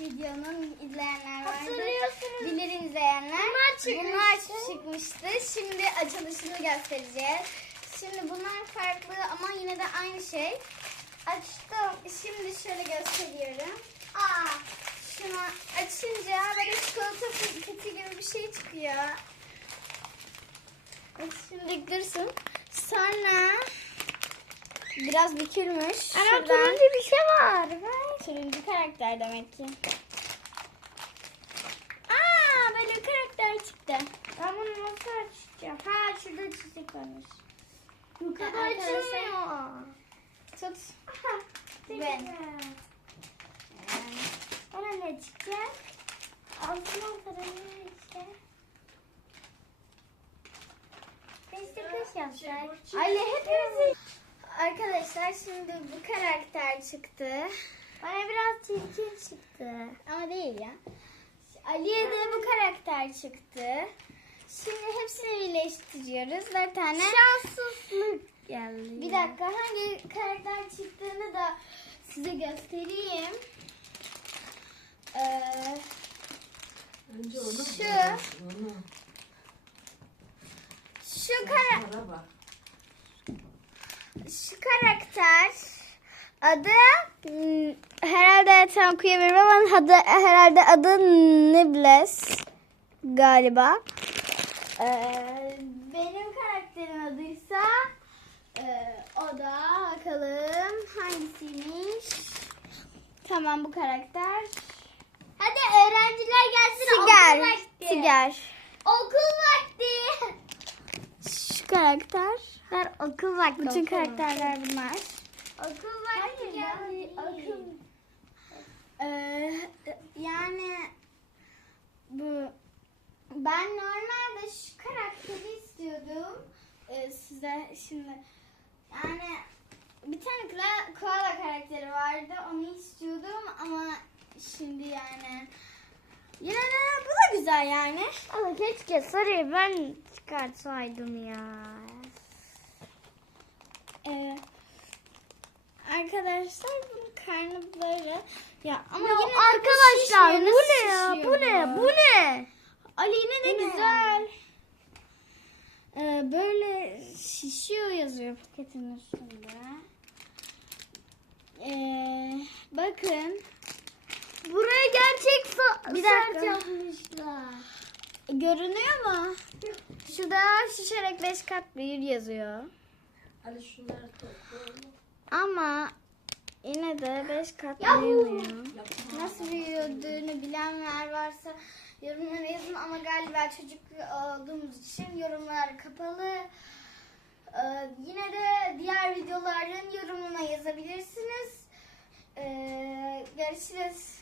videonun izleyenler vardı. Hatırlıyorsunuz. Bilir izleyenler. Bunlar çıkmıştı. Bunlar çıkmıştı. Şimdi açılışını göstereceğiz. Şimdi bunlar farklı ama yine de aynı şey. Açtım. Şimdi şöyle gösteriyorum. Aa, şunu açınca böyle çikolata paketi gibi bir şey çıkıyor. Şimdi dursun. Sonra biraz bükülmüş. Ana Şuradan- turuncu bir şey var. Turuncu karakter demek ki. Aa böyle bir karakter çıktı. Ben bunu nasıl açacağım? Ha şurada çizik varmış. Bu kadar kadar açılmıyor. Tut. Ben. Ben. Bana ne çıkacak? Altına sarılıyor işte. Beşte beş yapsak. Ali hepimizi... Arkadaşlar şimdi bu karakter çıktı. Bana biraz çirkin çıktı. Ama değil ya. Ali'ye de bu karakter çıktı. Şimdi hepsini birleştiriyoruz. Dört tane. Şanssızlık geldi. Bir dakika hangi karakter çıktığını da size göstereyim. Ee, Önce onu Şu. onu. şu kara şu karakter adı herhalde tam okuyamıyorum ama adı, herhalde adı Nibles galiba. Ee, benim karakterin adıysa e, o da bakalım hangisiymiş. Tamam bu karakter. Hadi öğrenciler gelsin. okul Tiger. vakti. Tiger. Okul vakti. Şu karakter. Ver okul vakti. Bütün okul karakterler bunlar. Okul vakti geldi. Okul. Ee, yani bu ben normalde şu karakteri istiyordum. Ee, size şimdi yani bir tane koala, koala karakteri vardı. Onu istiyordum ama şimdi yani yine de bu da güzel yani. Ama keşke sarıyı ben çıkartsaydım ya. Ee, arkadaşlar bunun böyle. Ya ama Ya yine arkadaşlar bu ne ya? Bu ne? Bu ne? Ali yine de Bu ne? Ee, böyle şişiyor yazıyor paketin üstünde. Ee, bakın. Buraya gerçek sa- Bir dakika. yapmışlar. Görünüyor mu? Şurada şişerek 5 kat büyür yazıyor. Hadi şunları topla. Ama yine de 5 kat büyümüyor. Nasıl büyüdüğünü bilenler varsa yorumlara yazın ama galiba çocuk olduğumuz için yorumlar kapalı. Ee, yine de diğer videoların yorumuna yazabilirsiniz. Ee, görüşürüz.